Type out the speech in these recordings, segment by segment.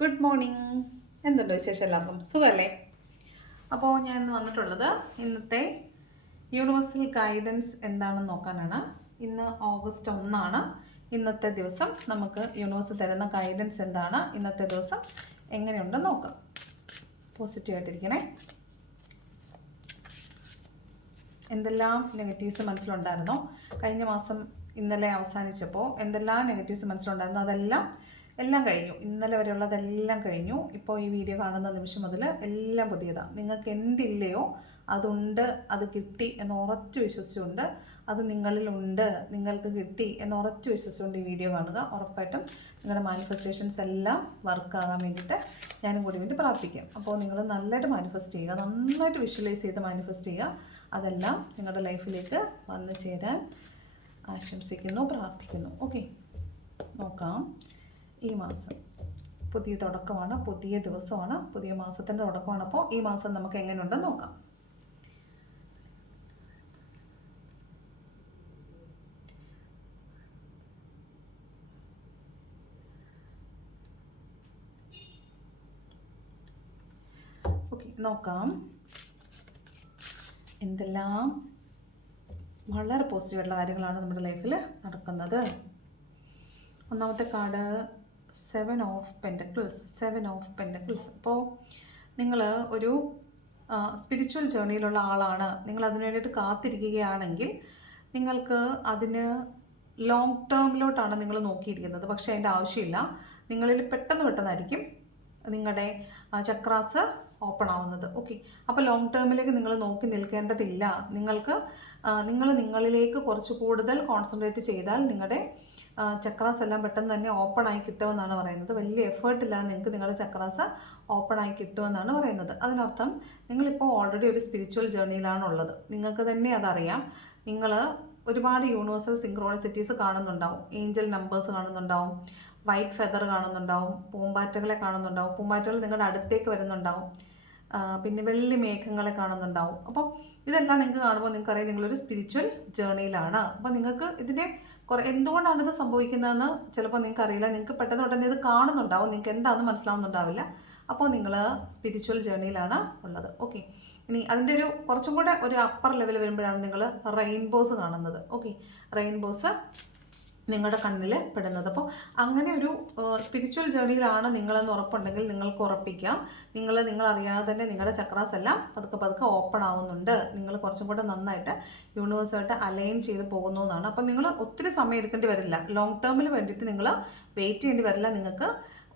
Good morning എന്തുണ്ട് വിശേഷം എല്ലാവർക്കും? സുഖമല്ലേ? അപ്പോൾ ഞാൻ ഇന്ന് വന്നിട്ടുള്ളത് ഇന്നത്തെ യൂണിവേഴ്സൽ ഗൈഡൻസ് എന്താണെന്ന് നോക്കാനാണ്. ഇന്ന് ഓഗസ്റ്റ് ഒന്നാണ്. ഇന്നത്തെ ദിവസം നമുക്ക് യൂണിവേഴ്സ് തരുന്ന ഗൈഡൻസ് എന്താണ്? ഇന്നത്തെ ദിവസം എങ്ങനെയുണ്ടെന്ന് നോക്കാം. പോസിറ്റീവായിട്ടിരിക്കണേ എന്തെല്ലാം നെഗറ്റീവ്സ് മനസ്സിലുണ്ടായിരുന്നോ? കഴിഞ്ഞ മാസം ഇന്നലെ അവസാനിച്ചപ്പോൾ എന്തെല്ലാം നെഗറ്റീവ്സ് മനസ്സിലുണ്ടായിരുന്നു? അതെല്ലാം എല്ലാം കഴിഞ്ഞു. ഇന്നലെ വരെയുള്ളതെല്ലാം കഴിഞ്ഞു. ഇപ്പോൾ ഈ വീഡിയോ കാണുന്ന നിമിഷം മുതൽ എല്ലാം പുതിയതാണ് നിങ്ങൾക്ക് എന്തില്ലയോ അതുണ്ട് അത് കിട്ടി എന്ന് ഉറച്ചു വിശ്വസിച്ചുകൊണ്ട് അത് നിങ്ങളിലുണ്ട് നിങ്ങൾക്ക് കിട്ടി എന്ന് ഉറച്ചു വിശ്വസിച്ചുകൊണ്ട് ഈ വീഡിയോ കാണുക. ഉറപ്പായിട്ടും നിങ്ങളുടെ മാനിഫെസ്റ്റേഷൻസ് എല്ലാം വർക്കാകാൻ വേണ്ടിയിട്ട് ഞാനും കൂടി വേണ്ടി പ്രാർത്ഥിക്കാം. അപ്പോൾ നിങ്ങൾ നല്ലതായിട്ട് മാനിഫെസ്റ്റ് ചെയ്യുക നന്നായിട്ട് വിഷ്വലൈസ് ചെയ്ത് മാനിഫെസ്റ്റ് ചെയ്യുക. അതെല്ലാം നിങ്ങളുടെ ലൈഫിലേക്ക് വന്നു ചേരാൻ ആശംസിക്കുന്നു പ്രാർത്ഥിക്കുന്നു. ഓക്കെ നോക്കാം. ഈ മാസം. പുതിയ തുടക്കമാണ് പുതിയ ദിവസമാണ് പുതിയ മാസത്തിന്റെ തുടക്കമാണ്. അപ്പോൾ ഈ മാസം നമുക്ക് എങ്ങനെയുണ്ടെന്ന് നോക്കാം. നോക്കാം. എന്തെല്ലാം വളരെ പോസിറ്റീവായിട്ടുള്ള കാര്യങ്ങളാണ് നമ്മുടെ ലൈഫിൽ നടക്കുന്നത്. ഒന്നാമത്തെ card seven of pentacles seven of pentacles അപ്പോൾ നിങ്ങൾ ഒരു സ്പിരിച്വൽ ജേർണിയിലുള്ള ആളാണ്. നിങ്ങൾ അതിനു വേണ്ടിയിട്ട് കാത്തിരിക്കുകയാണെങ്കിൽ നിങ്ങൾക്ക് അതിന് ലോങ് ടേമിലോട്ടാണ് നിങ്ങൾ നോക്കിയിരിക്കുന്നത്. പക്ഷേ അതിന്റെ ആവശ്യമില്ല. നിങ്ങളിൽ പെട്ടെന്ന് പെട്ടെന്നായിരിക്കും നിങ്ങളുടെ ചക്രാസ് ഓപ്പൺ ആവുന്നത്. ഓക്കെ അപ്പോൾ ലോങ് ടേമിലേക്ക് നിങ്ങൾ നോക്കി നിൽക്കേണ്ടതില്ല. നിങ്ങൾക്ക് നിങ്ങൾ നിങ്ങളിലേക്ക് കുറച്ച് കൂടുതൽ കോൺസെൻട്രേറ്റ് ചെയ്താൽ നിങ്ങളുടെ ചക്രാസ് എല്ലാം പെട്ടെന്ന് തന്നെ ഓപ്പൺ ആയി കിട്ടുമെന്നാണ് പറയുന്നത്. വലിയ എഫേർട്ട് ഇല്ലാതെ നിങ്ങൾക്ക് നിങ്ങളുടെ ചക്രാസ് ഓപ്പൺ ആയി കിട്ടുമെന്നാണ് പറയുന്നത്. അതിനർത്ഥം നിങ്ങളിപ്പോൾ ഓൾറെഡി ഒരു സ്പിരിച്വൽ ജേർണിയിലാണ് ഉള്ളത്. നിങ്ങൾക്ക് തന്നെ അതറിയാം. നിങ്ങൾ ഒരുപാട് യൂണിവേഴ്സൽ സിങ്ക്രോണിസിറ്റീസ് കാണുന്നുണ്ടാവും. ഏഞ്ചൽ നമ്പേഴ്സ് കാണുന്നുണ്ടാവും. വൈറ്റ് ഫെദർ കാണുന്നുണ്ടാവും പൂമ്പാറ്റകളെ കാണുന്നുണ്ടാവും പൂമ്പാറ്റകൾ നിങ്ങളുടെ അടുത്തേക്ക് വരുന്നുണ്ടാവും പിന്നെ വെള്ളി മേഘങ്ങളെ കാണുന്നുണ്ടാവും. അപ്പോൾ ഇതെല്ലാം നിങ്ങൾക്ക് കാണുമ്പോൾ നിങ്ങൾക്കറിയാം നിങ്ങളൊരു സ്പിരിച്വൽ ജേർണിയിലാണ് അപ്പോൾ നിങ്ങൾക്ക് ഇതിന്റെ കുറേ എന്തുകൊണ്ടാണ് ഇത് സംഭവിക്കുന്നതെന്ന് ചിലപ്പോൾ നിങ്ങൾക്ക് അറിയില്ല നിങ്ങൾക്ക് പെട്ടെന്ന് പെട്ടെന്ന് ഇത് കാണുന്നുണ്ടാവും. നിങ്ങൾക്ക് എന്താണെന്ന് മനസ്സിലാവുന്നുണ്ടാവില്ല. അപ്പോൾ നിങ്ങൾ സ്പിരിച്വൽ ജേർണിയിലാണ് ഉള്ളത്. ഓക്കെ ഇനി അതിന്റെ ഒരു കുറച്ചും കൂടെ ഒരു അപ്പർ ലെവൽ വരുമ്പോഴാണ് നിങ്ങൾ റെയിൻബോസ് കാണുന്നത്. ഓക്കെ റെയിൻബോസ് നിങ്ങളുടെ കണ്ണിൽ പെടുന്നത്. അപ്പോൾ അങ്ങനെ ഒരു സ്പിരിച്വൽ ജേർണിയിലാണ് നിങ്ങളെന്ന് ഉറപ്പുണ്ടെങ്കിൽ നിങ്ങൾക്ക് ഉറപ്പിക്കാം. നിങ്ങൾ നിങ്ങൾ അറിയാതെ തന്നെ നിങ്ങളുടെ ചക്രാസ് എല്ലാം പതുക്കെ പതുക്കെ ഓപ്പൺ ആവുന്നുണ്ട്. നിങ്ങൾ കുറച്ചും കൂടെ നന്നായിട്ട് യൂണിവേഴ്സായിട്ട് അലൈൻ ചെയ്ത് പോകുന്നു എന്നാണ്. അപ്പോൾ നിങ്ങൾ ഒത്തിരി സമയം എടുക്കേണ്ടി വരില്ല. ലോങ് ടേമിൽ വേണ്ടിയിട്ട് നിങ്ങൾ വെയിറ്റ് ചെയ്യേണ്ടി വരില്ല. നിങ്ങൾക്ക്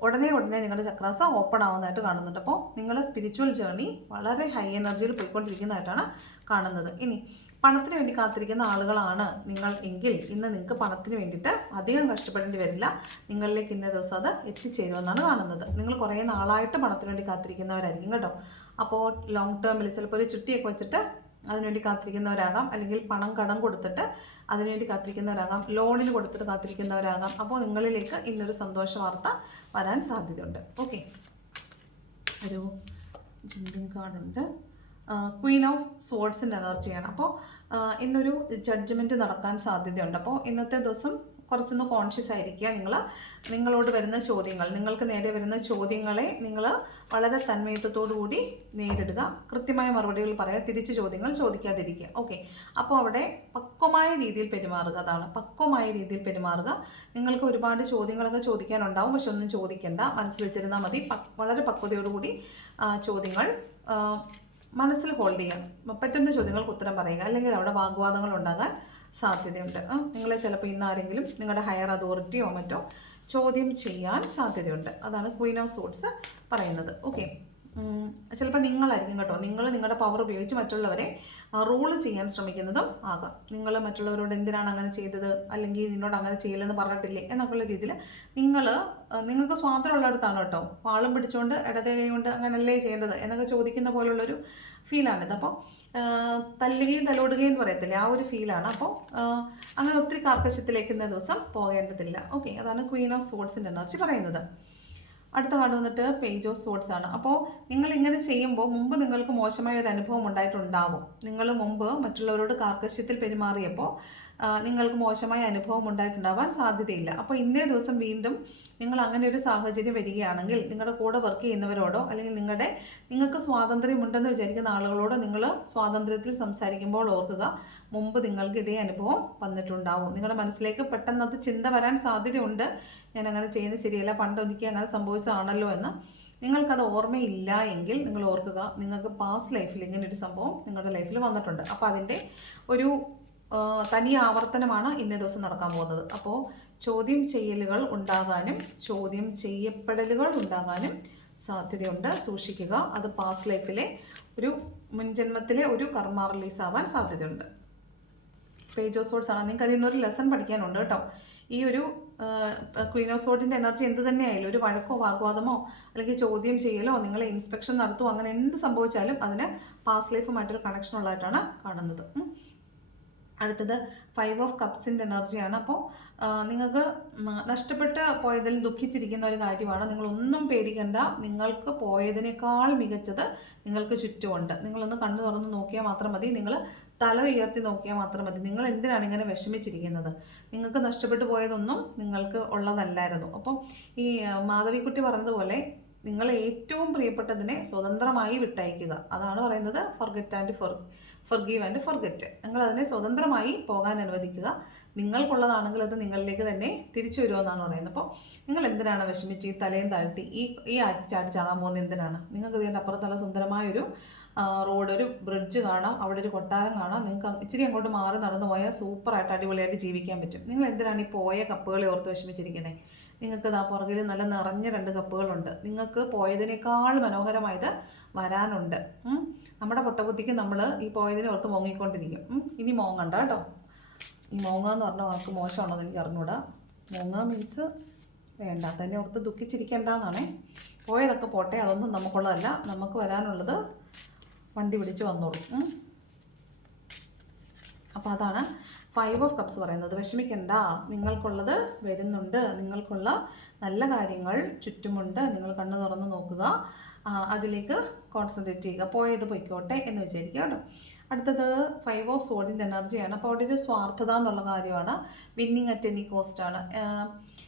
ഉടനെ ഉടനെ നിങ്ങളുടെ ചക്രാസ് ഓപ്പൺ ആവുന്നതായിട്ട് കാണുന്നുണ്ട്. അപ്പോൾ നിങ്ങളുടെ സ്പിരിച്വൽ ജേർണി വളരെ ഹൈ എനർജിയിൽ പോയിക്കൊണ്ടിരിക്കുന്നതായിട്ടാണ് കാണുന്നത്. ഇനി പണത്തിന് വേണ്ടി കാത്തിരിക്കുന്ന ആളുകളാണ് നിങ്ങൾ എങ്കിൽ ഇന്ന് നിങ്ങൾക്ക് പണത്തിന് വേണ്ടിയിട്ട് അധികം കഷ്ടപ്പെടേണ്ടി വരില്ല. നിങ്ങളിലേക്ക് ഇന്നേ ദിവസം അത് എത്തിച്ചേരുമെന്നാണ് കാണുന്നത്. നിങ്ങൾ കുറേ നാളായിട്ട് പണത്തിന് വേണ്ടി കാത്തിരിക്കുന്നവരായിരിക്കും കേട്ടോ. അപ്പോൾ ലോങ് ടേമിൽ ചിലപ്പോൾ ഒരു ചുറ്റിയൊക്കെ വെച്ചിട്ട് അതിനുവേണ്ടി കാത്തിരിക്കുന്നവരാകാം. അല്ലെങ്കിൽ പണം കടം കൊടുത്തിട്ട് അതിനുവേണ്ടി കാത്തിരിക്കുന്നവരാകാം. ലോണിന് കൊടുത്തിട്ട് കാത്തിരിക്കുന്നവരാകാം. അപ്പോൾ നിങ്ങളിലേക്ക് ഇന്നൊരു സന്തോഷ വാർത്ത വരാൻ സാധ്യതയുണ്ട്. ഓക്കെ ഒരു ജിൻഡിങ് കാർഡുണ്ട് ക്വീൻ ഓഫ് സോഡ്സിന്റെ എനർജിയാണ് അപ്പോൾ ഇന്നൊരു ജഡ്ജ്മെന്റ് നടക്കാൻ സാധ്യതയുണ്ട്. അപ്പോൾ ഇന്നത്തെ ദിവസം കുറച്ചൊന്ന് കോൺഷ്യസ് ആയിരിക്കുക. നിങ്ങൾ നിങ്ങളോട് വരുന്ന ചോദ്യങ്ങൾ നിങ്ങൾക്ക് നേരെ വരുന്ന ചോദ്യങ്ങളെ നിങ്ങൾ വളരെ കൂടി നേരിടുക. കൃത്യമായ മറുപടികൾ പറയുക തിരിച്ച് ചോദ്യങ്ങൾ ചോദിക്കാതിരിക്കുക. ഓക്കെ അപ്പോൾ അവിടെ പക്വമായ രീതിയിൽ പെരുമാറുക. അതാണ്. പക്വമായ രീതിയിൽ പെരുമാറുക. നിങ്ങൾക്ക് ഒരുപാട് ചോദ്യങ്ങളൊക്കെ ചോദിക്കാനുണ്ടാവും. പക്ഷെ ഒന്നും ചോദിക്കേണ്ട. മനസ്സിൽ വെച്ചിരുന്നാൽ മതി. വളരെ പക്വതയോടുകൂടി ചോദ്യങ്ങൾ മനസ്സിൽ ഹോൾഡ് ചെയ്യാം പറ്റുന്ന ചോദ്യങ്ങൾക്ക് ഉത്തരം പറയുക അല്ലെങ്കിൽ അവിടെ വാഗ്വാദങ്ങൾ ഉണ്ടാകാൻ സാധ്യതയുണ്ട്. നിങ്ങളെ ചിലപ്പോൾ ഇന്ന് ആരെങ്കിലും നിങ്ങളുടെ ഹയർ അതോറിറ്റിയോ മറ്റോ ചോദ്യം ചെയ്യാൻ സാധ്യതയുണ്ട്. അതാണ് ക്വീൻ ഓഫ് സോട്ട്സ് പറയുന്നത്. ഓക്കെ ചിലപ്പോൾ നിങ്ങളായിരിക്കും കേട്ടോ. നിങ്ങൾ നിങ്ങളുടെ പവർ ഉപയോഗിച്ച് മറ്റുള്ളവരെ റൂൾ ചെയ്യാൻ ശ്രമിക്കുന്നതും ആകാം. നിങ്ങൾ മറ്റുള്ളവരോട് എന്തിനാണ് അങ്ങനെ ചെയ്തത്? അല്ലെങ്കിൽ നിന്നോട് അങ്ങനെ ചെയ്യില്ലെന്ന് പറഞ്ഞിട്ടില്ലേ? എന്നൊക്കെയുള്ള രീതിയിൽ നിങ്ങൾ നിങ്ങൾക്ക് സ്വാതന്ത്ര്യമുള്ളിടത്താണ് കേട്ടോ. വാളും പിടിച്ചുകൊണ്ട് ഇടതേ കൈ കൊണ്ട് അങ്ങനല്ലേ ചെയ്യേണ്ടത് എന്നൊക്കെ ചോദിക്കുന്ന പോലുള്ളൊരു ഫീലാണിത് അപ്പോൾ തല്ലുകയും തലോടുകയും എന്ന് പറയത്തില്ലേ? ആ ഒരു ഫീലാണ് അപ്പോൾ അങ്ങനെ ഒത്തിരി കാർക്കശത്തിലേക്ക് ഇന്ന ദിവസം പോകേണ്ടതില്ല. ഓക്കെ അതാണ് ക്വീൻ ഓഫ് സോൾസിന്റെ എനർജി പറയുന്നത്. അടുത്ത കാർഡ് വന്നിട്ട് പേജ് ഓഫ് സോർട്സ് ആണ്. അപ്പോൾ നിങ്ങൾ ഇങ്ങനെ ചെയ്യുമ്പോൾ മുമ്പ് നിങ്ങൾക്ക് മോശമായ ഒരു അനുഭവം ഉണ്ടായിട്ടുണ്ടാവും. നിങ്ങൾ മുമ്പ് മറ്റുള്ളവരോട് കാർക്കശ്യത്തിൽ പെരുമാറിയപ്പോൾ നിങ്ങൾക്ക് മോശമായ അനുഭവം ഉണ്ടായിട്ടുണ്ടാവാൻ സാധ്യതയില്ല. അപ്പോൾ ഇന്നേ ദിവസം വീണ്ടും നിങ്ങൾ അങ്ങനെ ഒരു സാഹചര്യം വരികയാണെങ്കിൽ നിങ്ങളുടെ കൂടെ വർക്ക് ചെയ്യുന്നവരോടോ അല്ലെങ്കിൽ നിങ്ങളുടെ നിങ്ങൾക്ക് സ്വാതന്ത്ര്യമുണ്ടെന്ന് വിചാരിക്കുന്ന ആളുകളോടോ നിങ്ങൾ സ്വാതന്ത്ര്യത്തിൽ സംസാരിക്കുമ്പോൾ ഓർക്കുക മുമ്പ് നിങ്ങൾക്ക് ഇതേ അനുഭവം വന്നിട്ടുണ്ടാവും. നിങ്ങളുടെ മനസ്സിലേക്ക് പെട്ടെന്ന് അത് ചിന്ത വരാൻ സാധ്യതയുണ്ട്. ഞാൻ അങ്ങനെ ചെയ്യുന്നത് ശരിയല്ല പണ്ട് എനിക്ക് അങ്ങനെ സംഭവിച്ചതാണല്ലോ എന്ന്. നിങ്ങൾക്കത് ഓർമ്മയില്ല എങ്കിൽ നിങ്ങൾ ഓർക്കുക നിങ്ങൾക്ക് പാസ്റ്റ് ലൈഫിൽ ഇങ്ങനെ ഒരു സംഭവം നിങ്ങളുടെ ലൈഫിൽ വന്നിട്ടുണ്ട്. അപ്പോൾ അതിന്റെ ഒരു തനി ആവർത്തനമാണ് ഇന്നേ ദിവസം നടക്കാൻ പോകുന്നത്. അപ്പോൾ ചോദ്യം ചെയ്യലുകൾ ഉണ്ടാകാനും ചോദ്യം ചെയ്യപ്പെടലുകൾ ഉണ്ടാകാനും സാധ്യതയുണ്ട്. സൂക്ഷിക്കുക. അത് പാസ്റ്റ് ലൈഫിലെ ഒരു മുൻജന്മത്തിലെ ഒരു കർമ്മ റിലീസ് ആവാൻ സാധ്യതയുണ്ട്. പേജ് ഓഫ് സോഡ്സ് ആണ്. നിങ്ങൾക്ക് അതിൽ നിന്നൊരു ലെസൺ പഠിക്കാനുണ്ട് കേട്ടോ. ഈ ഒരു ക്വീൻ ഓഫ് സോഡിന്റെ എനർജി എന്ത് തന്നെയായാലും ഒരു വഴക്കോ വാഗ്വാദമോ അല്ലെങ്കിൽ ചോദ്യം ചെയ്യലോ നിങ്ങളെ ഇൻസ്പെക്ഷൻ നടത്തുമോ അങ്ങനെ എന്ത് സംഭവിച്ചാലും അതിന് പാസ്റ്റ് ലൈഫുമായിട്ടൊരു കണക്ഷൻ ഉള്ളതായിട്ടാണ് കാണുന്നത്. അടുത്തത് ഫൈവ് ഓഫ് കപ്സിന്റെ എനർജിയാണ് അപ്പോൾ നിങ്ങൾക്ക് നഷ്ടപ്പെട്ട് പോയതിൽ ദുഃഖിച്ചിരിക്കുന്ന ഒരു കാര്യമാണ്. നിങ്ങളൊന്നും പേടിക്കണ്ട. നിങ്ങൾക്ക് പോയതിനേക്കാൾ മികച്ചത് നിങ്ങൾക്ക് ചുറ്റുമുണ്ട്. നിങ്ങളൊന്ന് കണ്ണു തുറന്ന് നോക്കിയാൽ മാത്രം മതി. നിങ്ങൾ തല ഉയർത്തി നോക്കിയാൽ മാത്രം മതി. നിങ്ങൾ എന്തിനാണ് ഇങ്ങനെ വിഷമിച്ചിരിക്കുന്നത്? നിങ്ങൾക്ക് നഷ്ടപ്പെട്ടു പോയതൊന്നും നിങ്ങൾക്ക് ഉള്ളതല്ലായിരുന്നു. അപ്പം ഈ മാധവിക്കുട്ടി പറഞ്ഞതുപോലെ നിങ്ങൾ ഏറ്റവും പ്രിയപ്പെട്ടതിനെ സ്വതന്ത്രമായി വിട്ടയക്കുക. അതാണ് പറയുന്നത് forget and for forgive and forget നിങ്ങൾ അതിനെ സ്വതന്ത്രമായി പോകാൻ അനുവദിക്കുക. നിങ്ങൾക്കുള്ളതാണെങ്കിൽ അത് നിങ്ങളിലേക്ക് തന്നെ തിരിച്ചു വരുമെന്നാണ് പറയുന്നത്. അപ്പോൾ നിങ്ങൾ എന്തിനാണ് വിഷമിച്ച് ഈ തലയും താഴ്ത്തി ഈ ഈ ആറ്റിച്ചാടി ചാകാൻ പോകുന്നത് എന്തിനാണ്? നിങ്ങൾക്ക് ഇതിന്റെ അപ്പുറത്തുള്ള സുന്ദരമായൊരു റോഡ് ഒരു ബ്രിഡ്ജ് കാണാം അവിടെ ഒരു കൊട്ടാരം കാണാം. നിങ്ങൾക്ക് ഇച്ചിരി അങ്ങോട്ട് മാറി നടന്നു പോയാൽ സൂപ്പറായിട്ട് അടിപൊളിയായിട്ട് ജീവിക്കാൻ പറ്റും. നിങ്ങൾ എന്തിനാണ് ഈ പോയ കപ്പുകളെ ഓർത്ത് വിഷമിച്ചിരിക്കുന്നത് നിങ്ങൾക്ക് ഇതാ പുറകിൽ നല്ല നിറഞ്ഞ രണ്ട് കപ്പുകളുണ്ട്. നിങ്ങൾക്ക് പോയതിനേക്കാൾ മനോഹരമായത് വരാനുണ്ട്. നമ്മുടെ പൊട്ടബുദ്ധിക്ക് നമ്മൾ ഈ പോയതിനെ ഓർത്ത് മോങ്ങിക്കൊണ്ടിരിക്കും. ഇനി മോങ്ങണ്ട കേട്ടോ. ഈ മോങ്ങ എന്ന് പറഞ്ഞ വാക്ക് മോശമാണെന്ന് എനിക്ക് അറിഞ്ഞൂടാ. മോങ്ങ മീൻസ് വേണ്ട. തന്നെ ഓർത്ത് ദുഃഖിച്ചിരിക്കേണ്ടെന്നാണേ. പോയതൊക്കെ പോട്ടെ. അതൊന്നും നമുക്കുള്ളതല്ല. നമുക്ക് വരാനുള്ളത് വണ്ടി പിടിച്ച് വന്നോളൂ. അപ്പോൾ അതാണ് ഫൈവ് ഓഫ് കപ്സ് പറയുന്നത്. വിഷമിക്കണ്ട. നിങ്ങൾക്കുള്ളത് വരുന്നുണ്ട്. നിങ്ങൾക്കുള്ള നല്ല കാര്യങ്ങൾ ചുറ്റുമുണ്ട്. നിങ്ങൾ കണ്ണു തുറന്ന് നോക്കുക. അതിലേക്ക് കോൺസെൻട്രേറ്റ് ചെയ്യുക. പോയത് പൊയ്ക്കോട്ടെ എന്ന് വിചാരിക്കുക കേട്ടോ. അടുത്തത് ഫൈവ് ഓഫ് സോഡിന്റെ എനർജിയാണ് അപ്പോൾ അവിടെ ഒരു സ്വാർത്ഥത എന്നുള്ള കാര്യമാണ്. വിന്നിങ് അറ്റ് എനി കോസ്റ്റ് ആണ്.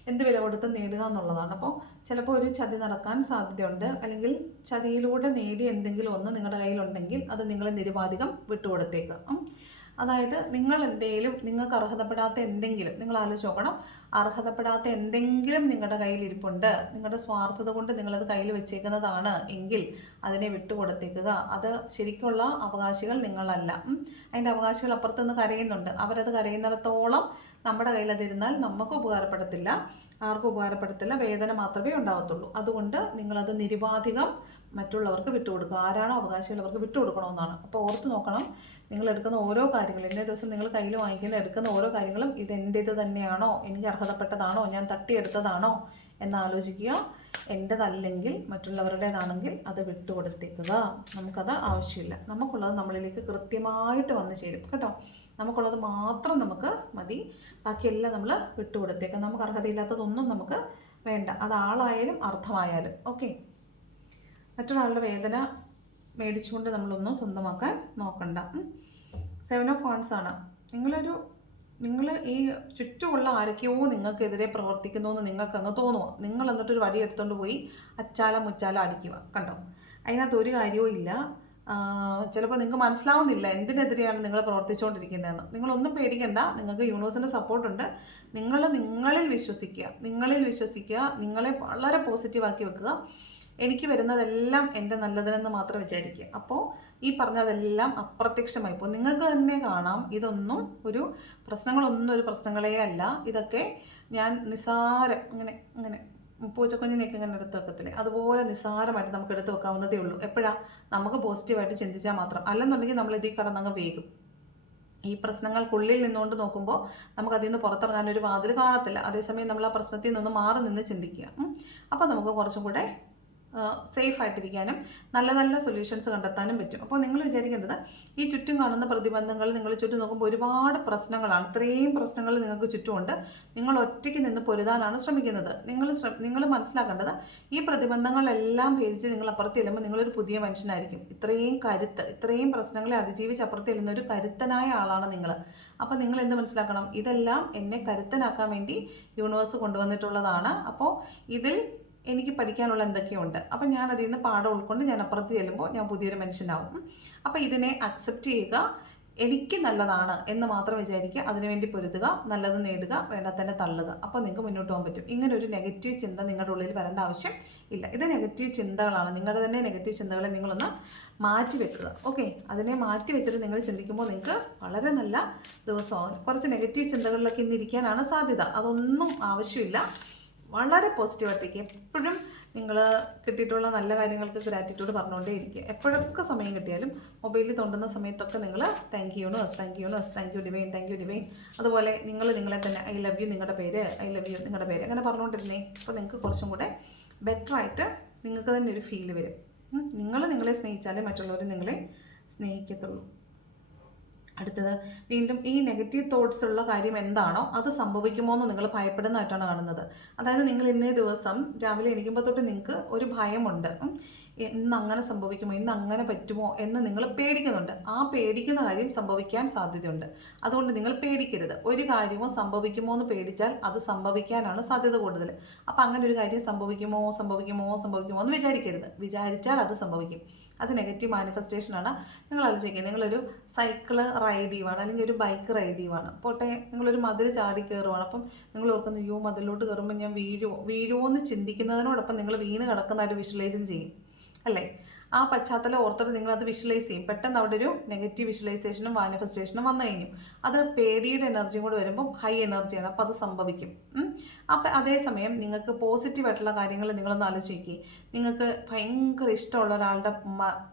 എന്ത് വില കൊടുത്ത് നേടുക എന്നുള്ളതാണ്. അപ്പോൾ ചിലപ്പോൾ ഒരു ചതി നടക്കാൻ സാധ്യതയുണ്ട്. അല്ലെങ്കിൽ ചതിയിലൂടെ നേടി എന്തെങ്കിലും ഒന്ന് നിങ്ങളുടെ കയ്യിലുണ്ടെങ്കിൽ അത് നിങ്ങൾ നിരുപാധികം വിട്ടുകൊടുത്തേക്കുക. അതായത് നിങ്ങൾ എന്തെങ്കിലും നിങ്ങൾക്ക് അർഹതപ്പെടാത്ത എന്തെങ്കിലും നിങ്ങൾ ആലോചിച്ച് നോക്കണം അർഹതപ്പെടാത്ത എന്തെങ്കിലും നിങ്ങളുടെ കയ്യിൽ ഇരിപ്പുണ്ട് നിങ്ങളുടെ സ്വാർത്ഥത കൊണ്ട് നിങ്ങളത് കയ്യിൽ വെച്ചേക്കുന്നതാണ് എങ്കിൽ അതിനെ വിട്ടുകൊടുത്തേക്കുക. അത് ശരിക്കുള്ള അവകാശികൾ നിങ്ങളല്ല. അതിന്റെ അവകാശികൾ അപ്പുറത്തുനിന്ന് കരയുന്നുണ്ട്. അവരത് കരയുന്നിടത്തോളം നമ്മുടെ കയ്യിൽ അതിരുന്നാൽ നമുക്ക് ഉപകാരപ്പെടത്തില്ല. ആർക്കും ഉപകാരപ്പെടത്തില്ല. വേദന മാത്രമേ ഉണ്ടാകത്തുള്ളൂ അതുകൊണ്ട് നിങ്ങളത് നിരുപാധികം മറ്റുള്ളവർക്ക് വിട്ടുകൊടുക്കുക. ആരാണോ അവകാശമുള്ളവർക്ക് വിട്ടുകൊടുക്കണമെന്നാണ്. അപ്പോൾ ഓർത്ത് നോക്കണം നിങ്ങൾ എടുക്കുന്ന ഓരോ കാര്യങ്ങളും ഇന്നേ ദിവസം നിങ്ങൾ കയ്യിൽ വാങ്ങിക്കുന്ന എടുക്കുന്ന ഓരോ കാര്യങ്ങളും ഇത് എന്റേത് തന്നെയാണോ? എനിക്ക് അർഹതപ്പെട്ടതാണോ? ഞാൻ തട്ടിയെടുത്തതാണോ? എന്നാലോചിക്കുക എന്റെതല്ലെങ്കിൽ മറ്റുള്ളവരുടേതാണെങ്കിൽ അത് വിട്ടുകൊടുത്തേക്കുക. നമുക്കത് ആവശ്യമില്ല. നമുക്കുള്ളത് നമ്മളിലേക്ക് കൃത്യമായിട്ട് വന്നു ചേരും. കേട്ടോ? നമുക്കുള്ളത് മാത്രം നമുക്ക് മതി. ബാക്കിയെല്ലാം നമ്മൾ വിട്ടുകൊടുത്തേക്കാം. നമുക്ക് അർഹതയില്ലാത്തതൊന്നും നമുക്ക് വേണ്ട. അത് ആളായാലും അർത്ഥമായാലും. ഓക്കെ? മറ്റൊരാളുടെ വേദന മേടിച്ചുകൊണ്ട് നമ്മളൊന്നും സ്വന്തമാക്കാൻ നോക്കണ്ട. സെവൻ ഓഫ് ഫോൺസ് ആണ്. നിങ്ങളൊരു നിങ്ങൾ ഈ ചുറ്റുമുള്ള ആരൊക്കെയോ നിങ്ങൾക്കെതിരെ പ്രവർത്തിക്കുന്നു എന്ന് നിങ്ങൾക്ക് അങ്ങ് തോന്നുക നിങ്ങൾ എന്നിട്ടൊരു വടി എടുത്തുകൊണ്ട് പോയി അച്ചാല മുച്ചാല അടിക്കുക. കണ്ടോ? അതിനകത്ത് ഒരു കാര്യവും ഇല്ല. ചിലപ്പോൾ നിങ്ങൾക്ക് മനസ്സിലാവുന്നില്ല എന്തിനെതിരെയാണ് നിങ്ങൾ പ്രവർത്തിച്ചുകൊണ്ടിരിക്കുന്നതെന്ന്. നിങ്ങളൊന്നും പേടിക്കണ്ട. നിങ്ങൾക്ക് യൂണിവേഴ്സിന്റെ സപ്പോർട്ടുണ്ട്. നിങ്ങൾ നിങ്ങളിൽ വിശ്വസിക്കുക. നിങ്ങളിൽ വിശ്വസിക്കുക. നിങ്ങളെ വളരെ പോസിറ്റീവാക്കി വെക്കുക. എനിക്ക് വരുന്നതെല്ലാം എന്റെ നല്ലതിനെന്ന് മാത്രം വിചാരിക്കുക. അപ്പോൾ ഈ പറഞ്ഞതെല്ലാം അപ്രത്യക്ഷമായി. പോകും നിങ്ങൾക്ക് തന്നെ കാണാം ഇതൊന്നും ഒരു പ്രശ്നങ്ങളൊന്നും ഒരു പ്രശ്നങ്ങളേ അല്ല. ഇതൊക്കെ ഞാൻ നിസാരം ഇങ്ങനെ ഇങ്ങനെ പൂച്ചക്കുഞ്ഞിനെയൊക്കെ ഇങ്ങനെ എടുത്ത് വെക്കത്തില്ലേ? അതുപോലെ നിസാരമായിട്ട് നമുക്ക് എടുത്ത് വെക്കാവുന്നതേ ഉള്ളൂ. എപ്പോഴാണ് നമുക്ക് പോസിറ്റീവായിട്ട് ചിന്തിച്ചാൽ മാത്രം. അല്ലെന്നുണ്ടെങ്കിൽ നമ്മൾ ഇതിൽ കടന്നങ്ങ് വേഗം. ഈ പ്രശ്നങ്ങൾക്കുള്ളിൽ നിന്നുകൊണ്ട് നോക്കുമ്പോൾ നമുക്ക് അതിൽ നിന്ന് പുറത്തിറങ്ങാൻ ഒരു വാതിൽ കാണത്തില്ല. അതേസമയം നമ്മൾ ആ പ്രശ്നത്തിൽ നിന്ന് മാറി നിന്ന് ചിന്തിക്കുക. അപ്പോൾ നമുക്ക് കുറച്ചും കൂടെ സേഫ് ആയിട്ടിരിക്കാനും നല്ല നല്ല സൊല്യൂഷൻസ് കണ്ടെത്താനും പറ്റും. അപ്പോൾ നിങ്ങൾ വിചാരിക്കേണ്ടത് ഈ ചുറ്റും കാണുന്ന പ്രതിബന്ധങ്ങൾ നിങ്ങൾ ചുറ്റും നോക്കുമ്പോൾ ഒരുപാട് പ്രശ്നങ്ങളാണ്. ഇത്രയും പ്രശ്നങ്ങൾ നിങ്ങൾക്ക് ചുറ്റുമുണ്ട്. നിങ്ങൾ ഒറ്റയ്ക്ക് നിന്ന് പൊരുതാനാണ് ശ്രമിക്കുന്നത്. നിങ്ങൾ നിങ്ങൾ മനസ്സിലാക്കേണ്ടത് ഈ പ്രതിബന്ധങ്ങളെല്ലാം ഭേദിച്ച് നിങ്ങൾ അപ്പുറത്ത് ചെല്ലുമ്പോൾ നിങ്ങളൊരു പുതിയ മനുഷ്യനായിരിക്കും. ഇത്രയും കരുത്ത് ഇത്രയും പ്രശ്നങ്ങളെ അതിജീവിച്ച് അപ്പുറത്ത് ചെല്ലുന്ന ഒരു കരുത്തനായ ആളാണ് നിങ്ങൾ. അപ്പോൾ നിങ്ങൾ എന്ത് മനസ്സിലാക്കണം? ഇതെല്ലാം എന്നെ കരുത്തനാക്കാൻ വേണ്ടി യൂണിവേഴ്സ് കൊണ്ടുവന്നിട്ടുള്ളതാണ്. അപ്പോൾ ഇതിൽ എനിക്ക് പഠിക്കാനുള്ള എന്തൊക്കെയുണ്ട് അപ്പം ഞാൻ അതിൽ നിന്ന് പാഠം ഉൾക്കൊണ്ട് ഞാൻ അപ്പുറത്ത് ചെല്ലുമ്പോൾ ഞാൻ പുതിയൊരു മനുഷ്യനാവും. അപ്പോൾ ഇതിനെ അക്സെപ്റ്റ് ചെയ്യുക എനിക്ക് നല്ലതാണ് എന്ന് മാത്രം വിചാരിക്കുക അതിനുവേണ്ടി പൊരുതുക നല്ലത് നേടുക വേണ്ടാത്തന്നെ തള്ളുക. അപ്പോൾ നിങ്ങൾക്ക് മുന്നോട്ട് പോകാൻ പറ്റും. ഇങ്ങനെ ഒരു നെഗറ്റീവ് ചിന്ത നിങ്ങളുടെ ഉള്ളിൽ വരേണ്ട ആവശ്യം ഇല്ല. ഇത് നെഗറ്റീവ് ചിന്തകളാണ്. നിങ്ങളുടെ തന്നെ നെഗറ്റീവ് ചിന്തകളെ നിങ്ങളൊന്ന് മാറ്റി വെക്കുക. ഓക്കെ അതിനെ മാറ്റി വെച്ചിട്ട് നിങ്ങൾ ചിന്തിക്കുമ്പോൾ നിങ്ങൾക്ക് വളരെ നല്ല ദിവസമാകും കുറച്ച് നെഗറ്റീവ് ചിന്തകളിലൊക്കെ ഇന്നിരിക്കാനാണ് സാധ്യത. അതൊന്നും ആവശ്യമില്ല. വളരെ പോസിറ്റീവായിട്ടേക്ക് എപ്പോഴും നിങ്ങൾ കിട്ടിയിട്ടുള്ള നല്ല കാര്യങ്ങൾക്ക് ഗ്രാറ്റിറ്റ്യൂഡ് പറഞ്ഞുകൊണ്ടേ ഇരിക്കുക. എപ്പോഴൊക്കെ സമയം കിട്ടിയാലും മൊബൈലിൽ തോണ്ടുന്ന സമയത്തൊക്കെ നിങ്ങൾ thank you nose thank you nose thank you divine thank you divine അതുപോലെ നിങ്ങൾ നിങ്ങളെ തന്നെ ഐ ലവ് യു നിങ്ങളുടെ പേര് ഐ ലവ് യു നിങ്ങളുടെ പേര് അങ്ങനെ പറഞ്ഞുകൊണ്ടിരുന്നേ. അപ്പോൾ നിങ്ങൾക്ക് കുറച്ചും കൂടെ ബെറ്ററായിട്ട് നിങ്ങൾക്ക് തന്നെ ഒരു ഫീൽ വരും. നിങ്ങൾ നിങ്ങളെ സ്നേഹിച്ചാലേ മറ്റുള്ളവർ നിങ്ങളെ സ്നേഹിക്കത്തുള്ളൂ. അടുത്തത് വീണ്ടും ഈ നെഗറ്റീവ് തോട്ട്സ് ഉള്ള കാര്യം എന്താണോ അത് സംഭവിക്കുമോ എന്ന് നിങ്ങൾ ഭയപ്പെടുന്നതായിട്ടാണ് കാണുന്നത്. അതായത് നിങ്ങൾ ഇന്നേ ദിവസം രാവിലെ എണീക്കുമ്പോൾ തൊട്ട് നിങ്ങൾക്ക് ഒരു ഭയമുണ്ട്. ഇന്ന് അങ്ങനെ സംഭവിക്കുമോ? ഇന്ന് അങ്ങനെ പറ്റുമോ എന്ന് നിങ്ങൾ പേടിക്കുന്നുണ്ട്. ആ പേടിക്കുന്ന കാര്യം സംഭവിക്കാൻ സാധ്യതയുണ്ട്. അതുകൊണ്ട് നിങ്ങൾ പേടിക്കരുത്. ഒരു കാര്യമോ സംഭവിക്കുമോ എന്ന് പേടിച്ചാൽ അത് സംഭവിക്കാനാണ് സാധ്യത കൂടുതൽ. അപ്പം അങ്ങനെ ഒരു കാര്യം സംഭവിക്കുമോ? സംഭവിക്കുമോ? സംഭവിക്കുമോ എന്ന് വിചാരിക്കരുത്. വിചാരിച്ചാൽ അത് സംഭവിക്കും. അത് നെഗറ്റീവ് മാനിഫെസ്റ്റേഷൻ ആണ്. നിങ്ങൾ ആലോചിക്കുക നിങ്ങളൊരു സൈക്കിൾ റൈഡ് ചെയ്യുവാണ് അല്ലെങ്കിൽ ഒരു ബൈക്ക് റൈഡ് ചെയ്യുവാണ്. പോട്ടെ നിങ്ങളൊരു മതിൽ ചാടി കയറുവാണ്. അപ്പം നിങ്ങൾ ഓർക്കുന്നു അയ്യോ മതിലോട്ട് കയറുമ്പോൾ ഞാൻ വീഴുമോ വീഴുമോ എന്ന് ചിന്തിക്കുന്നതിനോടൊപ്പം നിങ്ങൾ വീണ് കിടക്കുന്നതായിട്ട് വിഷ്വലൈസും ചെയ്യും. അല്ലേ? ആ പശ്ചാത്തലം ഓർത്തിട്ട് നിങ്ങളത് വിഷ്വലൈസ് ചെയ്യും. പെട്ടെന്ന് അവിടെ ഒരു നെഗറ്റീവ് വിഷ്വലൈസേഷനും മാനിഫെസ്റ്റേഷനും വന്നു കഴിഞ്ഞു. അത് പേടിയുടെ എനർജിയും കൂടെ വരുമ്പോൾ ഹൈ എനർജിയാണ് അപ്പോൾ അത് സംഭവിക്കും. ഉം. അപ്പം അതേസമയം നിങ്ങൾക്ക് പോസിറ്റീവായിട്ടുള്ള കാര്യങ്ങൾ നിങ്ങളൊന്ന് ആലോചിക്കുക നിങ്ങൾക്ക് ഭയങ്കര ഇഷ്ടമുള്ള ഒരാളുടെ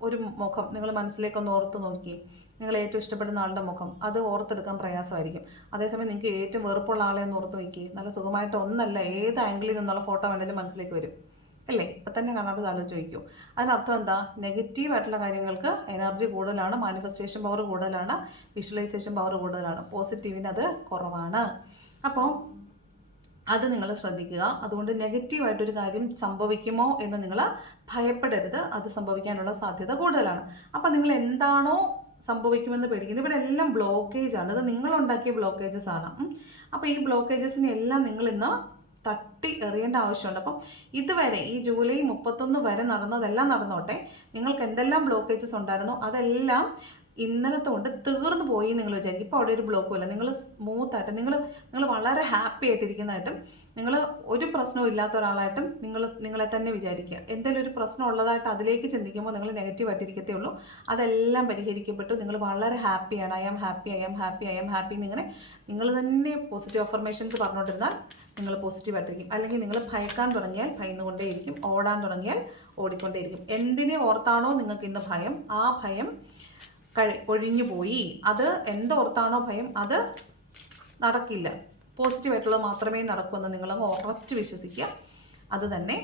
ഒരു മുഖം നിങ്ങൾ മനസ്സിലേക്കൊന്ന് ഓർത്ത് നോക്കി. നിങ്ങൾ ഏറ്റവും ഇഷ്ടപ്പെടുന്ന ആളുടെ മുഖം അത് ഓർത്തെടുക്കാൻ പ്രയാസമായിരിക്കും. അതേസമയം നിങ്ങൾക്ക് ഏറ്റവും വെറുപ്പുള്ള ആളെ ഒന്ന് ഓർത്ത് നോക്കി. നല്ല സുഖമായിട്ട് ഒന്നല്ല ഏത് ആംഗിളിൽ നിന്നുള്ള ഫോട്ടോ വേണമെങ്കിലും മനസ്സിലേക്ക് വരും. അല്ലേ? ഇപ്പം തന്നെ കാണാതെ ആലോചിച്ച് വയ്ക്കും. അതിനർത്ഥം എന്താ? നെഗറ്റീവ് ആയിട്ടുള്ള കാര്യങ്ങൾക്ക് എനർജി കൂടുതലാണ് മാനിഫെസ്റ്റേഷൻ പവർ കൂടുതലാണ് വിഷ്വലൈസേഷൻ പവർ കൂടുതലാണ്. പോസിറ്റീവിന് അത് കുറവാണ്. അപ്പോൾ അത് നിങ്ങൾ ശ്രദ്ധിക്കുക. അതുകൊണ്ട് നെഗറ്റീവായിട്ടൊരു കാര്യം സംഭവിക്കുമോ എന്ന് നിങ്ങൾ ഭയപ്പെടരുത്. അത് സംഭവിക്കാനുള്ള സാധ്യത കൂടുതലാണ്. അപ്പോൾ നിങ്ങൾ എന്താണോ സംഭവിക്കുമെന്ന് പേടിക്കുന്നത് ഇവിടെ എല്ലാം ബ്ലോക്കേജ് ആണ്. ഇത് നിങ്ങളുണ്ടാക്കിയ ബ്ലോക്കേജസ് ആണ്. അപ്പോൾ ഈ ബ്ലോക്കേജസിനെ എല്ലാം നിങ്ങൾ ഇന്ന് തട്ടി എറിയേണ്ട ആവശ്യമുണ്ട്. അപ്പം ഇതുവരെ ഈ ജൂലൈ മുപ്പത്തൊന്ന് വരെ നടന്നതെല്ലാം നടന്നോട്ടെ. നിങ്ങൾക്ക് എന്തെല്ലാം ബ്ലോക്കേജസ് ഉണ്ടായിരുന്നോ? അതെല്ലാം ഇന്നലത്തെ കൊണ്ട് തീർന്നു പോയി നിങ്ങൾ വിചാരിക്കും. ഇപ്പോൾ അവിടെ ഒരു ബ്ലോക്കും ഇല്ല. നിങ്ങൾ സ്മൂത്തായിട്ട് നിങ്ങൾ നിങ്ങൾ വളരെ ഹാപ്പി ആയിട്ടിരിക്കുന്നതായിട്ടും നിങ്ങൾ ഒരു പ്രശ്നവും ഇല്ലാത്ത ഒരാളായിട്ടും നിങ്ങൾ നിങ്ങളെ തന്നെ വിചാരിക്കുക. എന്തെങ്കിലും ഒരു പ്രശ്നം ഉള്ളതായിട്ട് അതിലേക്ക് ചിന്തിക്കുമ്പോൾ നിങ്ങൾ നെഗറ്റീവായിട്ടിരിക്കത്തേ ഉള്ളൂ. അതെല്ലാം പരിഹരിക്കപ്പെട്ടു. നിങ്ങൾ വളരെ ഹാപ്പിയാണ് I am happy I am happy I am happy എന്നിങ്ങനെ നിങ്ങൾ തന്നെ പോസിറ്റീവ് അഫർമേഷൻസ് പറഞ്ഞുകൊണ്ടിരുന്നാൽ നിങ്ങൾ പോസിറ്റീവായിട്ടിരിക്കും അല്ലെങ്കിൽ നിങ്ങൾ ഭയക്കാൻ തുടങ്ങിയാൽ ഭയന്നുകൊണ്ടേയിരിക്കും. ഓടാൻ തുടങ്ങിയാൽ ഓടിക്കൊണ്ടേയിരിക്കും. എന്തിനെ ഓർത്താണോ നിങ്ങൾക്ക് ഇന്ന് ഭയം? ആ ഭയം ഒഴിഞ്ഞു പോയി. അത് എന്തോർത്താണോ ഭയം? അത് നടക്കില്ല. പോസിറ്റീവായിട്ടുള്ളത് മാത്രമേ നടക്കൂ എന്ന് നിങ്ങൾ ഉറച്ച് വിശ്വസിക്കുക. അത് തന്നെ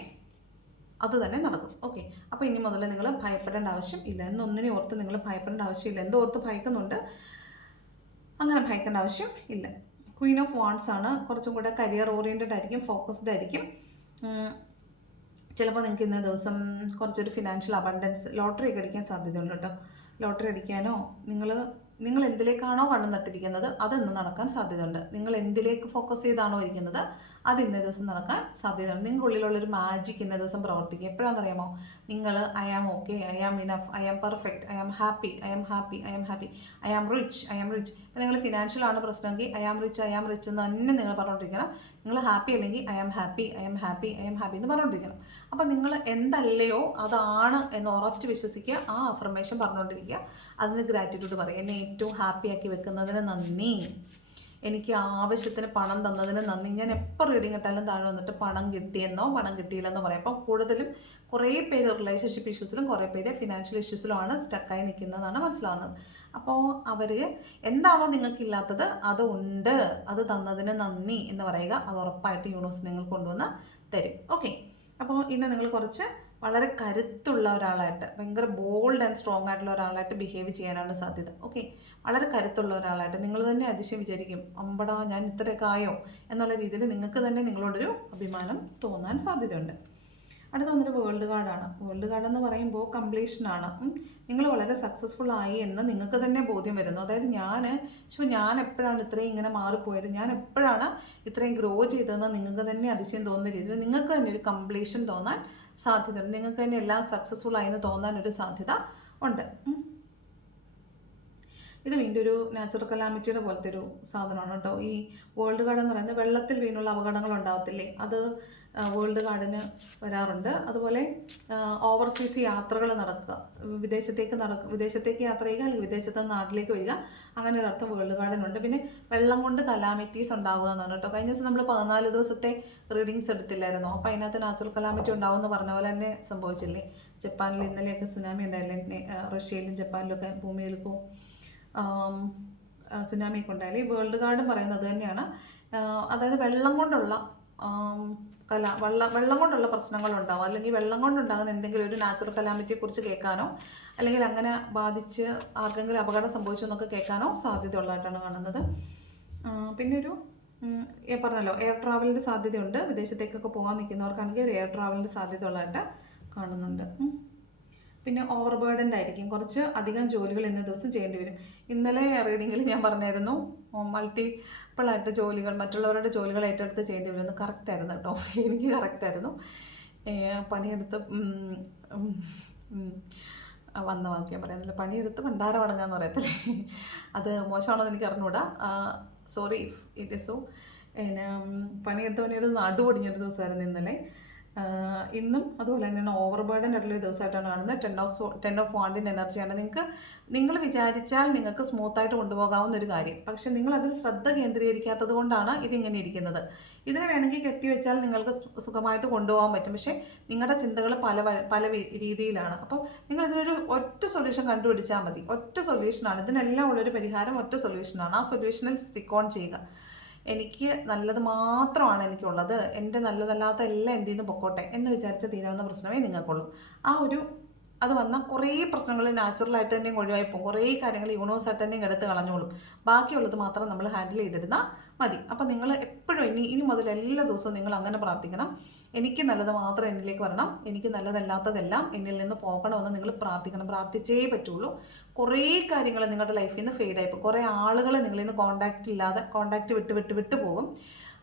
അത് തന്നെ നടക്കും. ഓക്കെ അപ്പോൾ ഇനി മുതൽ നിങ്ങൾ ഭയപ്പെടേണ്ട ആവശ്യം ഇല്ല. എന്നൊന്നിനെ ഓർത്ത് നിങ്ങൾ ഭയപ്പെടേണ്ട ആവശ്യമില്ല എന്തോർത്ത് ഭയക്കുന്നുണ്ട്. അങ്ങനെ ഭയക്കേണ്ട ആവശ്യം ഇല്ല. ക്വീൻ ഓഫ് വാൺസ് ആണ്. കുറച്ചും കൂടെ കരിയർ ഓറിയന്റഡ് ആയിരിക്കും ഫോക്കസ്ഡ് ആയിരിക്കും. ചിലപ്പോൾ നിങ്ങൾക്ക് ഇന്ന ദിവസം കുറച്ചൊരു ഫിനാൻഷ്യൽ അബണ്ടൻസ് ലോട്ടറി ഒക്കെ അടിക്കാൻ സാധ്യതയുണ്ട് കേട്ടോ. ലോട്ടറി അടിക്കാനോ നിങ്ങൾ നിങ്ങൾ എന്തിലേക്കാണോ കണ്ണു നട്ടിരിക്കുന്നത് അത് ഇന്ന് നടക്കാൻ സാധ്യതയുണ്ട്. നിങ്ങൾ എന്തിലേക്ക് ഫോക്കസ് ചെയ്താണോ ഇരിക്കുന്നത് അത് ഇന്നേ ദിവസം നടക്കാൻ സാധ്യതയുണ്ട് നിങ്ങളുടെ ഉള്ളിലുള്ളൊരു മാജിക് ഇന്നേ ദിവസം പ്രവർത്തിക്കും എപ്പോഴാണെന്നറിയാമോ നിങ്ങൾ I am okay I am enough I am perfect I am happy I am happy I am happy I am rich I am rich നിങ്ങൾ ഫിനാൻഷ്യൽ ആണ് പ്രശ്നമെങ്കിൽ I am rich I am rich എന്ന് തന്നെ നിങ്ങൾ പറഞ്ഞുകൊണ്ടിരിക്കണം നിങ്ങൾ happy അല്ലെങ്കിൽ I am happy I am happy I am happy എന്ന് പറഞ്ഞുകൊണ്ടിരിക്കണം അപ്പം നിങ്ങൾ എന്തല്ലയോ അതാണ് എന്ന് ഉറച്ച് വിശ്വസിക്കുക ആ അഫർമേഷൻ പറഞ്ഞുകൊണ്ടിരിക്കുക അതിന് ഗ്രാറ്റിറ്റ്യൂഡ് പറയുക എന്നെ ഏറ്റവും ഹാപ്പിയാക്കി വെക്കുന്നതിന് നന്ദി എനിക്ക് ആവശ്യത്തിന് പണം തന്നതിന് നന്ദി. ഞാൻ എപ്പോൾ റീഡിങ് ഇട്ടാലും താഴെ വന്നിട്ട് പണം കിട്ടിയെന്നോ പണം കിട്ടിയില്ലെന്നോ പറയാം. അപ്പോൾ കൂടുതലും കുറേ പേര് റിലേഷൻഷിപ്പ് ഇഷ്യൂസിലും കുറേ പേര് ഫിനാൻഷ്യൽ ഇഷ്യൂസിലുമാണ് സ്റ്റക്കായി നിൽക്കുന്നതാണ് മനസ്സിലാവുന്നത്. അപ്പോൾ അവർ എന്താണോ നിങ്ങൾക്കില്ലാത്തത് അത് ഉണ്ട്. അത് തന്നതിന് നന്ദി എന്ന് പറയുക അത് ഉറപ്പായിട്ട് യൂണിവേഴ്സ് നിങ്ങൾ കൊണ്ടുവന്ന് തരും. ഓക്കെ അപ്പോൾ ഇന്ന് നിങ്ങൾ കുറച്ച് വളരെ കരുത്തുള്ള ഒരാളായിട്ട് ഭയങ്കര ബോൾഡ് ആൻഡ് സ്ട്രോങ് ആയിട്ടുള്ള ഒരാളായിട്ട് ബിഹേവ് ചെയ്യാനാണ് സാധ്യത. ഓക്കെ വളരെ കരുത്തുള്ള ഒരാളായിട്ട് നിങ്ങൾ തന്നെ അതിശയം വിചാരിക്കും അമ്പടാ ഞാൻ ഇത്രയൊക്കെ ആയോ? എന്നുള്ള രീതിയിൽ നിങ്ങൾക്ക് തന്നെ നിങ്ങളോടൊരു അഭിമാനം തോന്നാൻ സാധ്യതയുണ്ട്. അടുത്ത വന്നിട്ട് വേൾഡ് കാർഡാണ് വേൾഡ് കാർഡ് എന്ന് പറയുമ്പോൾ കംപ്ലീഷനാണ് നിങ്ങൾ വളരെ സക്സസ്ഫുൾ ആയി എന്ന് നിങ്ങൾക്ക് തന്നെ ബോധ്യം വരുന്നു. അതായത് ഞാൻ ഷോ ഞാൻ എപ്പോഴാണ് ഇത്രയും ഇങ്ങനെ മാറിപ്പോയത്? ഞാൻ എപ്പോഴാണ് ഇത്രയും ഗ്രോ ചെയ്തതെന്ന് നിങ്ങൾക്ക് തന്നെ അതിശയം തോന്നുന്ന രീതിയിൽ നിങ്ങൾക്ക് തന്നെ ഒരു കംപ്ലീഷൻ തോന്നാൻ സാധ്യതയുണ്ട് നിങ്ങൾക്ക് തന്നെ എല്ലാം സക്സസ്ഫുൾ ആയി എന്ന് തോന്നാൻ ഒരു സാധ്യത ഉണ്ട്. ഇത് വീണ്ടും ഒരു നാച്ചുറൽ കലാമിറ്റിയുടെ പോലത്തെ ഒരു സാധനമാണ് കേട്ടോ. ഈ വേൾഡ് കാർഡ് എന്ന് പറയുന്നത് വെള്ളത്തിൽ വീണുള്ള അപകടങ്ങൾ ഉണ്ടാകത്തില്ലേ അത് വേൾഡ് കാർഡിന് വരാറുണ്ട്. അതുപോലെ ഓവർസീസ് യാത്രകൾ നടക്കുക. വിദേശത്തേക്ക് നടക്കുക വിദേശത്തേക്ക് യാത്ര ചെയ്യുക അല്ലെങ്കിൽ വിദേശത്ത് നാട്ടിലേക്ക് വരിക. അങ്ങനെ ഒരു അർത്ഥം വേൾഡ് കാർഡിനുണ്ട്. പിന്നെ വെള്ളം കൊണ്ട് കലാമിറ്റീസ് ഉണ്ടാവുക എന്നാണ് കേട്ടോ കഴിഞ്ഞ ദിവസം നമ്മൾ പതിനാല് ദിവസത്തെ റീഡിങ്സ് എടുത്തില്ലായിരുന്നു? അപ്പോൾ അതിനകത്ത് നാച്ചുറൽ കലാമിറ്റി ഉണ്ടാവും എന്ന് പറഞ്ഞ പോലെ തന്നെ സംഭവിച്ചില്ലേ? ജപ്പാനിൽ ഇന്നലെയൊക്കെ സുനാമി ഉണ്ടായില്ലേ? റഷ്യയിലും ജപ്പാനിലൊക്കെ ഭൂമിയിലേക്കും ആം, ആ, സുനാമിയൊക്കെ ഉണ്ടായാലും ഈ വേൾഡ് കാർഡ് പറയുന്നത് തന്നെയാണ്. അതായത് വെള്ളം കൊണ്ടുള്ള കല വെള്ളം വെള്ളം കൊണ്ടുള്ള പ്രശ്നങ്ങളുണ്ടാവും. അല്ലെങ്കിൽ വെള്ളം കൊണ്ടുണ്ടാകുന്ന എന്തെങ്കിലും ഒരു നാച്ചുറൽ കലാമിറ്റിയെ കുറിച്ച് കേൾക്കാനോ അല്ലെങ്കിൽ അങ്ങനെ ബാധിച്ച് ആർക്കെങ്കിലും അപകടം സംഭവിച്ചു എന്നൊക്കെ കേൾക്കാനോ സാധ്യതയുള്ളതായിട്ടാണ് കാണുന്നത്. പിന്നെ ഒരു പറഞ്ഞല്ലോ എയർ ട്രാവലിന്റെ സാധ്യതയുണ്ട്. വിദേശത്തേക്കൊക്കെ പോകാൻ നിൽക്കുന്നവർക്കാണെങ്കിൽ ഒരു എയർ ട്രാവലിന്റെ സാധ്യതയുള്ളതായിട്ട് കാണുന്നുണ്ട്. ഉം. പിന്നെ ഓവർ ബേർഡൻഡ് ആയിരിക്കും. കുറച്ച് അധികം ജോലികൾ ഇന്ന ദിവസം ചെയ്യേണ്ടി വരും. ഇന്നലെ റീഡിങ്ങിൽ ഞാൻ പറഞ്ഞായിരുന്നു മൾട്ടിപ്പിളായിട്ട് ജോലികൾ മറ്റുള്ളവരുടെ ജോലികൾ ഏറ്റെടുത്ത് ചെയ്യേണ്ടി വരുമെന്ന് കറക്റ്റായിരുന്നു കേട്ടോ. എനിക്ക് കറക്റ്റായിരുന്നു പണിയെടുത്ത് വന്ന വാക്യം പറയുന്നില്ല പണിയെടുത്ത് ഭണ്ഡാരം അടങ്ങാന്ന് പറയത്തില്ലേ? അത് മോശമാണോ എന്ന് എനിക്ക് അറിഞ്ഞൂടാ സോറി ഇറ്റ് ഇസ് സോ പിന്നെ പണിയെടുത്ത് പണിയെടുത്ത് നടുപൊടിഞ്ഞൊരു ദിവസമായിരുന്നു ഇന്നലെ. ഇന്നും അതുപോലെ തന്നെയാണ് ഓവർ ബേർഡൻ ആയിട്ടുള്ള ദിവസമായിട്ടാണ് കാണുന്നത്. ടെൻ ഓഫ് ടെൻ ഓഫ് വാണ്ടിന്റെ എനർജിയാണ് നിങ്ങൾക്ക് നിങ്ങൾ വിചാരിച്ചാൽ നിങ്ങൾക്ക് സ്മൂത്തായിട്ട് കൊണ്ടുപോകാവുന്ന ഒരു കാര്യം. പക്ഷേ നിങ്ങൾ അതിൽ ശ്രദ്ധ കേന്ദ്രീകരിക്കാത്തത് കൊണ്ടാണ് ഇതിങ്ങനെ ഇരിക്കുന്നത്. ഇതിനെ വേണമെങ്കിൽ കെട്ടിവെച്ചാൽ നിങ്ങൾക്ക് സുഖമായിട്ട് കൊണ്ടുപോകാൻ പറ്റും. പക്ഷേ നിങ്ങളുടെ ചിന്തകൾ പല പല രീതിയിലാണ്. അപ്പോൾ നിങ്ങൾ ഇതിനൊരു ഒറ്റ സൊല്യൂഷൻ കണ്ടുപിടിച്ചാൽ മതി. ഒറ്റ സൊല്യൂഷനാണ് ഇതിനെല്ലാം ഉള്ളൊരു പരിഹാരം ഒറ്റ സൊല്യൂഷനാണ് ആ സൊല്യൂഷനിൽ സ്റ്റിക്ക് ഓൺ ചെയ്യുക. എനിക്ക് നല്ലത് മാത്രമാണ് എനിക്കുള്ളത്. എന്റെ നല്ലതല്ലാത്ത എല്ലാം എന്തു നിന്ന് പൊക്കോട്ടെ എന്ന് വിചാരിച്ച തീരാവുന്ന പ്രശ്നമേ നിങ്ങൾക്കുള്ളൂ. ആ ഒരു അത് വന്നാൽ കുറേ പ്രശ്നങ്ങൾ നാച്ചുറലായിട്ട് തന്നെയും ഒഴിവായി പോകും. കുറേ കാര്യങ്ങൾ യൂണിവേഴ്സായിട്ട് തന്നെയും എടുത്ത് കളഞ്ഞോളും. ബാക്കിയുള്ളത് മാത്രം നമ്മൾ ഹാൻഡിൽ ചെയ്തിരുന്നാൽ മതി. അപ്പം നിങ്ങൾ എപ്പോഴും ഇനി ഇനി മുതൽ എല്ലാ ദിവസവും നിങ്ങൾ അങ്ങനെ പ്രാർത്ഥിക്കണം. എനിക്ക് നല്ലത് മാത്രം എന്നിലേക്ക് വരണം. എനിക്ക് നല്ലതല്ലാത്തതെല്ലാം എന്നിൽ നിന്ന് പോകണമെന്ന് നിങ്ങൾ പ്രാർത്ഥിക്കണം. പ്രാർത്ഥിച്ചേ പറ്റുള്ളൂ. കുറേ കാര്യങ്ങൾ നിങ്ങളുടെ ലൈഫിൽ നിന്ന് ഫെയ്ഡ് ആയിപ്പോൾ കുറേ ആളുകൾ നിങ്ങളിൽ നിന്ന് കോണ്ടാക്റ്റ് ഇല്ലാതെ കോണ്ടാക്ട് വിട്ട് വിട്ട് വിട്ട് പോകും.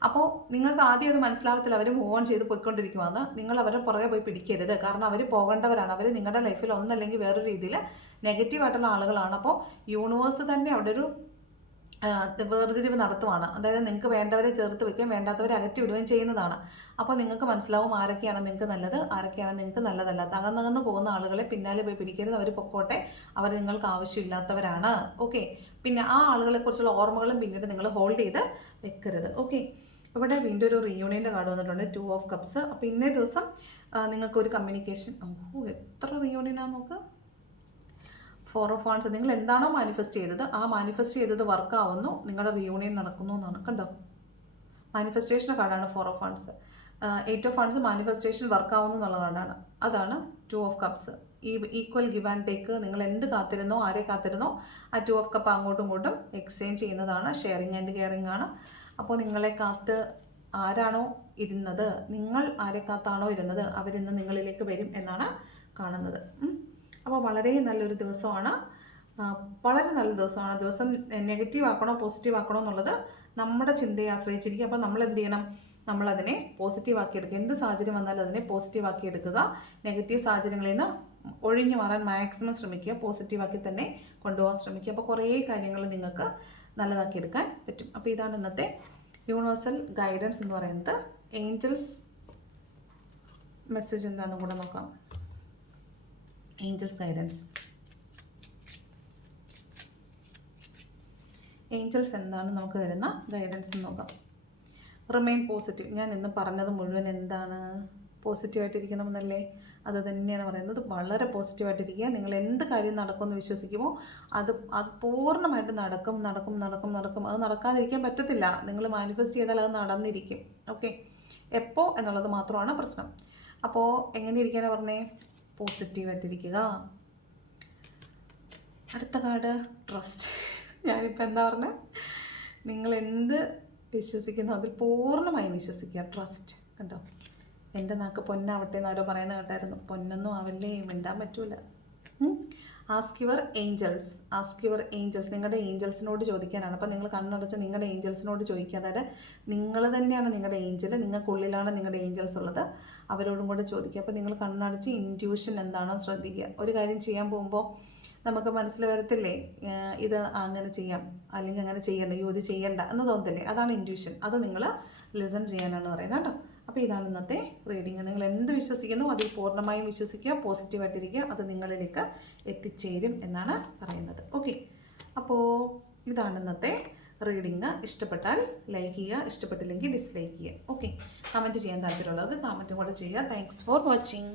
അപ്പോൾ നിങ്ങൾക്ക് ആദ്യം അത് മനസ്സിലാവത്തില്ല. അവർ മൂവ് ഓൺ ചെയ്ത് പോയിക്കൊണ്ടിരിക്കുവാന്ന് നിങ്ങൾ അവരെ പുറകെ പോയി പിടിക്കരുത്. കാരണം അവർ പോകേണ്ടവരാണ്. അവർ നിങ്ങളുടെ ലൈഫിൽ ഒന്നല്ലെങ്കിൽ വേറൊരു രീതിയിൽ നെഗറ്റീവായിട്ടുള്ള ആളുകളാണ്. അപ്പോൾ യൂണിവേഴ്സ് തന്നെ അവിടെ ഒരു വേർതിരിവ് നടത്തുവാണ്. അതായത് നിങ്ങൾക്ക് വേണ്ടവരെ ചേർത്ത് വെക്കുകയും വേണ്ടാത്തവരെ അകറ്റി വിടുകയും ചെയ്യുന്നതാണ്. അപ്പോൾ നിങ്ങൾക്ക് മനസ്സിലാവും ആരൊക്കെയാണ് നിങ്ങൾക്ക് നല്ലത് ആരൊക്കെയാണ് നിങ്ങൾക്ക് നല്ലതല്ലാത്ത അകന്നകന്ന് പോകുന്ന ആളുകളെ പിന്നാലെ പോയി പിടിക്കരുത്. അവർ പൊക്കോട്ടെ. അവർ നിങ്ങൾക്ക് ആവശ്യമില്ലാത്തവരാണ്. ഓക്കെ. പിന്നെ ആ ആളുകളെക്കുറിച്ചുള്ള ഓർമ്മകളും പിന്നീട് നിങ്ങൾ ഹോൾഡ് ചെയ്ത് വെക്കരുത്. ഓക്കെ. ഇവിടെ വീണ്ടും ഒരു റീയൂണിയന്റെ കാർഡ് വന്നിട്ടുണ്ട്. ടു ഓഫ് കപ്സ് അപ്പോൾ ഇന്നേ ദിവസം ആ, നിങ്ങൾക്കൊരു കമ്മ്യൂണിക്കേഷൻ ഓ എത്ര റീയൂണിയനാണ് നോക്ക്. ഫോർ ഓഫ് വാൺസ് നിങ്ങൾ എന്താണോ മാനിഫെസ്റ്റ് ചെയ്തത് ആ മാനിഫെസ്റ്റ് ചെയ്തത് വർക്ക് ആവുന്നു. നിങ്ങളുടെ റിയൂണിയൻ നടക്കുന്നു എന്നാണ് കണ്ടോ? മാനിഫെസ്റ്റേഷന്റെ കാർഡാണ് four of funds eight of funds manifestation work ആവുന്നു എന്നുള്ള കാർഡാണ് അതാണ് ടു ഓഫ് കപ്സ് ഈ ഈക്വൽ ഗിവ് ആൻഡ് ടേക്ക് നിങ്ങൾ എന്ത് കാത്തിരുന്നോ ആരെ കാത്തിരുന്നോ ആ ടു ഓഫ് കപ്പ് അങ്ങോട്ടും ഇങ്ങോട്ടും എക്സ്ചേഞ്ച് ചെയ്യുന്നതാണ്. ഷെയറിങ് ആൻഡ് കെയറിങ് ആണ്. അപ്പോൾ നിങ്ങളെ കാത്ത് ആരാണോ ഇരുന്നത്? നിങ്ങൾ ആരെ കാത്താണോ ഇരുന്നത്? അവരിന്ന് നിങ്ങളിലേക്ക് വരും എന്നാണ് കാണുന്നത്. അപ്പോൾ വളരെ നല്ലൊരു ദിവസമാണ്. വളരെ നല്ല ദിവസമാണ്. ദിവസം നെഗറ്റീവ് ആക്കണോ പോസിറ്റീവ് ആക്കണോ എന്നുള്ളത് നമ്മുടെ ചിന്തയെ ആശ്രയിച്ചിരിക്കും. അപ്പോൾ നമ്മൾ എന്ത് ചെയ്യണം? നമ്മളതിനെ പോസിറ്റീവ് ആക്കി എടുക്കുക. എന്ത് സാഹചര്യം വന്നാലും അതിനെ പോസിറ്റീവ് ആക്കി എടുക്കുക. നെഗറ്റീവ് സാഹചര്യങ്ങളിൽ നിന്ന് ഒഴിഞ്ഞു മാറാൻ മാക്സിമം ശ്രമിക്കുക. പോസിറ്റീവ് ആക്കി തന്നെ കൊണ്ടുപോകാൻ ശ്രമിക്കുക. അപ്പോൾ കുറേ കാര്യങ്ങൾ നിങ്ങൾക്ക് നല്ലതാക്കി എടുക്കാൻ പറ്റും. അപ്പോൾ ഇതാണ് ഇന്നത്തെ യൂണിവേഴ്സൽ ഗൈഡൻസ് എന്ന് പറയുന്നത്. ഏഞ്ചൽസ് മെസ്സേജ് എന്താണെന്നും കൂടെ നോക്കാം. ഏഞ്ചൽസ് ഗൈഡൻസ് ഏഞ്ചൽസ് എന്താണ്? നമുക്ക് തരുന്ന ഗൈഡൻസ് നോക്കാം. റിമെയിൻ പോസിറ്റീവ് ഞാൻ ഇന്ന് പറഞ്ഞത് മുഴുവൻ എന്താണ്? പോസിറ്റീവായിട്ടിരിക്കണമെന്നല്ലേ അത് തന്നെയാണ് പറയുന്നത്. വളരെ പോസിറ്റീവായിട്ടിരിക്കുക നിങ്ങൾ എന്ത് കാര്യം നടക്കുമെന്ന് വിശ്വസിക്കുമോ അത് അത് പൂർണമായിട്ട് നടക്കും നടക്കും നടക്കും നടക്കും. അത് നടക്കാതിരിക്കാൻ പറ്റത്തില്ല. നിങ്ങൾ മാനിഫെസ്റ്റ് ചെയ്താൽ അത് നടന്നിരിക്കും. ഓക്കെ എപ്പോൾ എന്നുള്ളത് മാത്രമാണ് പ്രശ്നം. അപ്പോൾ എങ്ങനെ ഇരിക്കാനാണ് പറഞ്ഞേ? പോസിറ്റീവായിട്ടിരിക്കുക അടുത്ത കാർഡ് ട്രസ്റ്റ് ഞാനിപ്പോൾ എന്താ പറഞ്ഞത് നിങ്ങൾ എന്ത് വിശ്വസിക്കുന്നു അതിൽ പൂർണമായും വിശ്വസിക്കുക. ട്രസ്റ്റ് കണ്ടോ? എന്റെ നാക്ക് പൊന്നാവട്ടെ എന്ന് ആരോ പറയുന്നത് കേട്ടായിരുന്നു. പൊന്നൊന്നും ആവല്ലേ? മിണ്ടാൻ പറ്റൂല. Ask your angels ask your angels നിങ്ങളുടെ ഏഞ്ചൽസിനോട് ചോദിക്കാനാണ്. അപ്പോൾ നിങ്ങൾ കണ്ണടച്ച് നിങ്ങളുടെ ഏഞ്ചൽസിനോട് ചോദിക്കുക. അതായത് നിങ്ങൾ തന്നെയാണ് നിങ്ങളുടെ ഏഞ്ചൽ നിങ്ങൾക്കുള്ളിലാണ് നിങ്ങളുടെ ഏഞ്ചൽസ് ഉള്ളത്. അവരോടും കൂടെ ചോദിക്കുക. അപ്പോൾ നിങ്ങൾ കണ്ണടച്ച് ഇന്റ്യൂഷൻ എന്താണെന്ന് ശ്രദ്ധിക്കുക. ഒരു കാര്യം ചെയ്യാൻ പോകുമ്പോൾ നമുക്ക് മനസ്സിൽ വരത്തില്ലേ? ഇത് അങ്ങനെ ചെയ്യാം. അല്ലെങ്കിൽ അങ്ങനെ ചെയ്യണ്ട. യോജി ഇത് ചെയ്യണ്ട എന്ന് തോന്നത്തില്ലേ? അതാണ് ഇന്റ്യൂഷൻ അത് നിങ്ങൾ ലിസൺ ചെയ്യാനാണ് പറയുന്നത് കേട്ടോ. അപ്പോൾ ഇതാണ് ഇന്നത്തെ റീഡിങ് നിങ്ങൾ എന്ത് വിശ്വസിക്കുന്നു അതിൽ പൂർണമായും വിശ്വസിക്കുക പോസിറ്റീവായിട്ടിരിക്കുക അത് നിങ്ങളിലേക്ക് എത്തിച്ചേരും എന്നാണ് പറയുന്നത്. ഓക്കെ അപ്പോൾ ഇതാണ് ഇന്നത്തെ റീഡിങ് ഇഷ്ടപ്പെട്ടാൽ ലൈക്ക് ചെയ്യുക ഇഷ്ടപ്പെട്ടില്ലെങ്കിൽ ഡിസ്ലൈക്ക് ചെയ്യുക. ഓക്കെ കമന്റ് ചെയ്യാൻ താല്പര്യമുള്ളവർക്ക് കമന്റും കൂടെ ചെയ്യുക. Thanks for watching